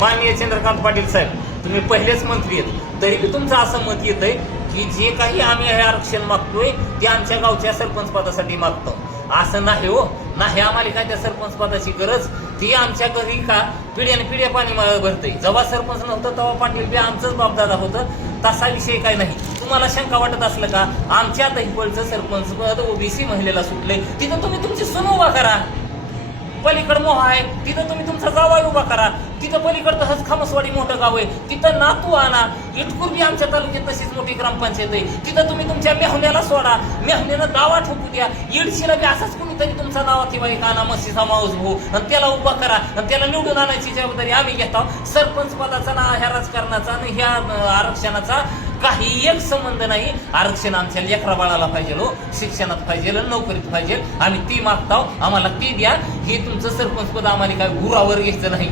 माननीय चंद्रकांत पाटील साहेब, तुम्ही पहिलेच मंत्री आहेत, तरी बी तुमचं असं मत येतंय की जे काही आम्ही हे आरक्षण मागतोय ते आमच्या गावच्या सरपंच पदासाठी मागतो. असं नाही हो, नाही आम्हाला काय त्या सरपंच पदाची गरज. ती आमच्या घरी का पिढ्याने पिढ्या पाणी भरतंय. जेव्हा सरपंच नव्हतं तेव्हा पाटील बी आमचंच बापदादा होतं, तसा विषय काय नाही. तुम्हाला शंका वाटत असलं का आमच्या हिवळचं सरपंच पद ओबीसी महिलेला सुटलंय, तिथं तुम्ही तुमची सून उभा करा. पलीकड मोह आहे तिथं तुम्ही तुमचा जावाई उभा करा. तिथं पलीकडचं हजखामसवाडी मोठं गाव आहे, तिथं नातू आणा. इटकूर बी आमच्या तालुक्यात तशीच मोठी ग्रामपंचायत आहे, तिथं तुम्ही तुमच्या मेहुण्याला सोडा, मेहुण्यानं दावा ठोकू द्या. येडशीला बी असाच कुणीतरी तुमचा नावा किंवा एक आणा मस्सीचा माऊस भाऊ आणि त्याला उभा करा आणि त्याला निवडून आणायची जबाबदारी आम्ही घेतो. सरपंच पदाचा ना ह्या राजकारणाचा आणि ह्या आरक्षणाचा काही एक संबंध नाही. आरक्षण आमच्या लेकरा बाळाला पाहिजे, शिक्षणात पाहिजे, नोकरीत पाहिजे. आम्ही ती मागताव, आम्हाला ती द्या. हे तुमचं सरपंच पद आम्हाला काय गुरावर घ्यायचं नाही.